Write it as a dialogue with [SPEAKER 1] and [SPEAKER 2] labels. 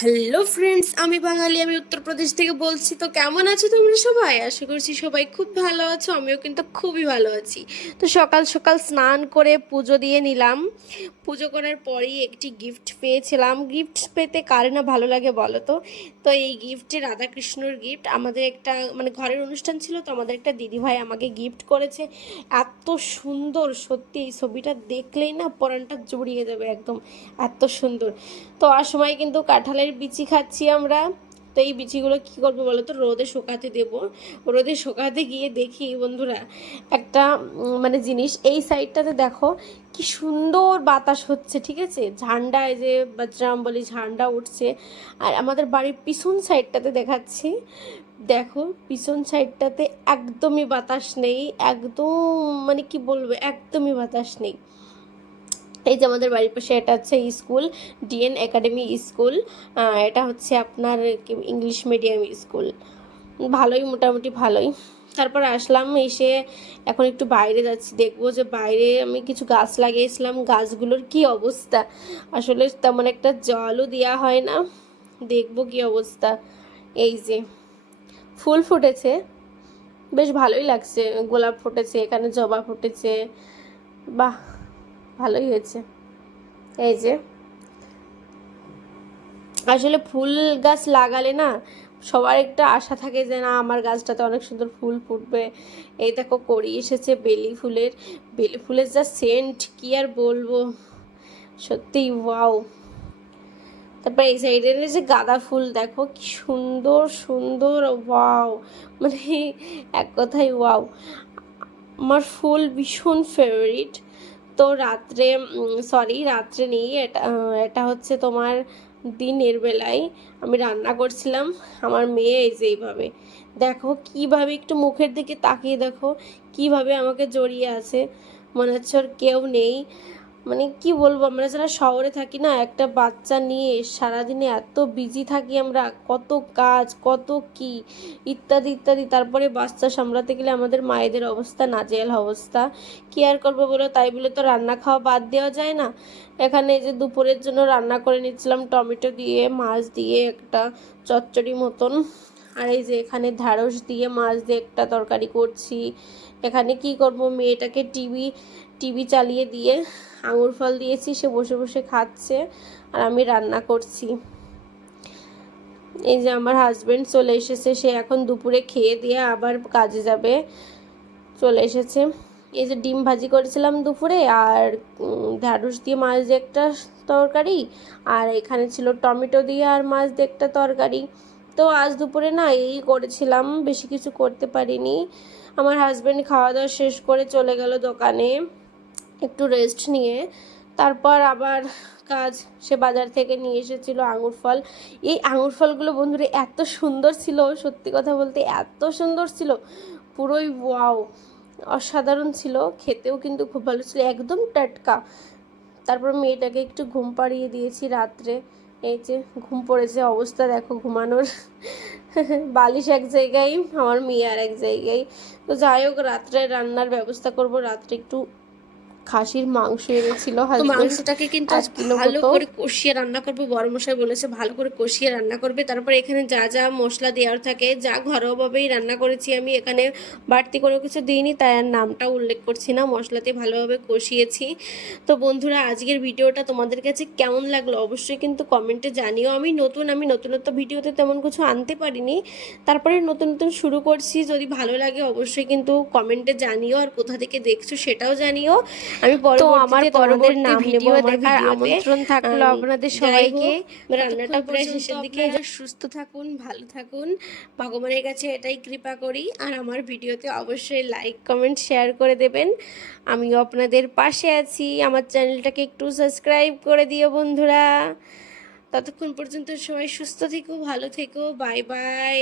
[SPEAKER 1] Hello friends আমি বাঙালি, আমি উত্তরপ্রদেশ থেকে বলছি। তো কেমন আছো তোমরা সবাই? আশা করছি সবাই খুব ভালো আছো, আমিও কিন্তু খুবই ভালো আছি। তো সকাল সকাল স্নান করে পুজো দিয়ে নিলাম। পুজো করার পরেই একটি গিফট পেয়েছিলাম। গিফট পেতে কার না ভালো লাগে বলো তো? তো এই গিফটে রাধাকৃষ্ণর গিফট আমাদের একটা মানে ঘরের অনুষ্ঠান ছিল, তো আমাদের একটা দিদিভাই আমাকে গিফট করেছে। এত সুন্দর, সত্যি এই ছবিটা দেখলেই না পরানটা জড়িয়ে যাবে একদম। এত সুন্দর। তো আর সময় কিন্তু কাঁঠালের বিচি খাচ্ছি আমরা। তো এই বিচিগুলো কি করব বলো তো রোদে শুকাতে দেবো। রোদে শুকাতে গিয়ে দেখি বন্ধুরা, একটা মানে জিনিস, এই সাইডটাতে দেখো কি সুন্দর বাতাস হচ্ছে, ঠিক আছে? ঝান্ডা এই যে বজরাম বলি ঝান্ডা উঠছে। আর আমাদের বাড়ির পিছন সাইডটাতে দেখাচ্ছি, দেখো পিছন সাইডটাতে একদমই বাতাস নেই, একদম মানে কি বলব, একদমই বাতাস নেই। এই যে আমাদের বাড়ির পাশে এটা হচ্ছে স্কুল, ডিএন একাডেমি স্কুল এটা হচ্ছে আপনার ইংলিশ মিডিয়াম স্কুল। ভালোই, মোটামুটি ভালোই। তারপর আসলাম, এসে এখন একটু বাইরে যাচ্ছি, দেখব যে বাইরে আমি কিছু গাছ লাগিয়েছিলাম, গাছগুলোর কি অবস্থা? আসলে তেমন একটা জলও দেওয়া হয় না। দেখব কি অবস্থা। এই যে ফুল ফুটেছে, বেশ ভালোই লাগছে। গোলাপ ফুটেছে, এখানে জবা ফুটেছে। বাহ! ভালোই হয়েছে। এই যে। আসলে ফুল গাছ লাগালে না সবার একটা আশা থাকে যে, না, আমার গাছটাতে অনেক সুন্দর ফুল ফুটবে। এই দেখো করি এসেছে বেলি ফুলের। বেলি ফুলের যা সেন্ট কি আর বলব? সত্যি ওয়াও তারপর এই সাইডের যে গাঁদা ফুল, দেখো কি সুন্দর সুন্দর ওয়াও মানে এক কথাই ওয়াও আমার ফুল ভীষণ ফেভারিট তো রাত্রে সরি রাত্রে নেই, এটা এটা হচ্ছে তোমার দিনের বেলায় আমি রান্না করছিলাম। আমার মেয়ে এই যে এইভাবে। দেখো কীভাবে একটু মুখের দিকে তাকিয়ে দেখো, কীভাবে আমাকে জড়িয়ে আছে। মনে হচ্ছে ওর কেউ নেই। মানে কি বলব, আমরা যারা শহরে থাকি না, একটা বাচ্চা নিয়ে সারাদিনে এত বিজি থাকি আমরা, কত কাজ, কত কি, ইত্যাদি ইত্যাদি। তারপরে বাচ্চা সামলাতে গেলে আমাদের মায়েদের অবস্থা নাজেহাল অবস্থা। কি আর করব বলো, তাই বলে তো রান্না খাওয়া বাদ দেওয়া যায় না। এখানে যে দুপুরের জন্য রান্না করে নিচ্ছিলাম টমেটো দিয়ে, মাছ দিয়ে, একটা চচ্চড়ি মতন। আর এই যে এখানে ঢ্যাঁড়স দিয়ে মাছ দিয়ে একটা তরকারি করছি। এখানে কি করব? মেয়েটাকে টিভি টিভি চালিয়ে দিয়ে আঙুর ফল দিয়েছি, সে বসে বসে খাচ্ছে আর আমি রান্না করছি। এই যে আমার হাজব্যান্ড চলে এসেছে, সে এখন দুপুরে খেয়ে দিয়ে আবার কাজে যাবে। চলে এসেছে। এই যে ডিম ভাজি করেছিলাম দুপুরে আর ঢ্যাঁড়স দিয়ে মাছ দিয়ে একটা তরকারি আর এখানে ছিল টমেটো দিয়ে আর মাছ দিয়ে একটা তরকারি। তো আজ দুপুরে না এই করেছিলাম, বেশি কিছু করতে পারিনি। আমার হাজব্যান্ড খাওয়া দাওয়া শেষ করে চলে গেল দোকানে একটু রেস্ট নিয়ে। তারপর আবার কাজ, সে বাজার থেকে নিয়ে এসেছিল আঙুর ফল। এই আঙুর ফলগুলো বন্ধুরা এত সুন্দর ছিল, সত্যি কথা বলতে এত সুন্দর ছিল, পুরোই ওয়াও অসাধারণ ছিল, খেতেও কিন্তু খুব ভালো ছিল, একদম টাটকা। তারপর মেয়েটাকে একটু ঘুম পাড়িয়ে দিয়েছি রাত্রে। এই যে ঘুম পড়েছে, অবস্থা দেখো ঘুমানোর। বালিশ এক জায়গায়, আমার মেয়ে আর এক জায়গায়। তো যাই হোক, রাত্রে রান্নার ব্যবস্থা করব, রাত্রে একটু খাসির মাংস এনেছিল
[SPEAKER 2] মাংসটাকে কিন্তু ভালো করে কষিয়ে রান্না করবে বড় মশাই বলেছে ভালো করে কষিয়ে রান্না করবে। তারপরে এখানে যা যা মশলা দেওয়ার থাকে যা ঘরোয়াভাবেই রান্না করেছি আমি এখানে বাড়তি কোনো কিছু দিইনি তাই আর নামটা উল্লেখ করছি না মশলাতে ভালোভাবে কষিয়েছি। তো বন্ধুরা আজকের ভিডিওটা তোমাদের কাছে কেমন লাগল অবশ্যই কিন্তু কমেন্টে জানিও। আমি নতুন আমি নতুনত্ব ভিডিওতে তেমন কিছু আনতে পারিনি। তারপরে নতুন নতুন শুরু করছি যদি ভালো লাগে অবশ্যই কিন্তু কমেন্টে জানিও আর কোথা থেকে দেখছ সেটাও জানিও। আমি
[SPEAKER 1] তো আমার
[SPEAKER 2] তোমাদের নাম
[SPEAKER 1] ভিডিও দেখার আমন্ত্রণ থাকল আপনাদের সবাইকে।
[SPEAKER 2] রান্নাটা প্রায় শেষের দিকে। সুস্থ থাকুন ভালো থাকুন। ভগবানের কাছে এটাই কৃপা করি। আর আমার ভিডিওতে অবশ্যই লাইক
[SPEAKER 1] কমেন্ট শেয়ার করে দেবেন। আমিও আপনাদের পাশে আছি। আমার চ্যানেলটাকে একটু সাবস্ক্রাইব করে দিও বন্ধুরা।
[SPEAKER 2] ততক্ষণ পর্যন্ত সবাই সুস্থ থেকো ভালো থেকো। Bye bye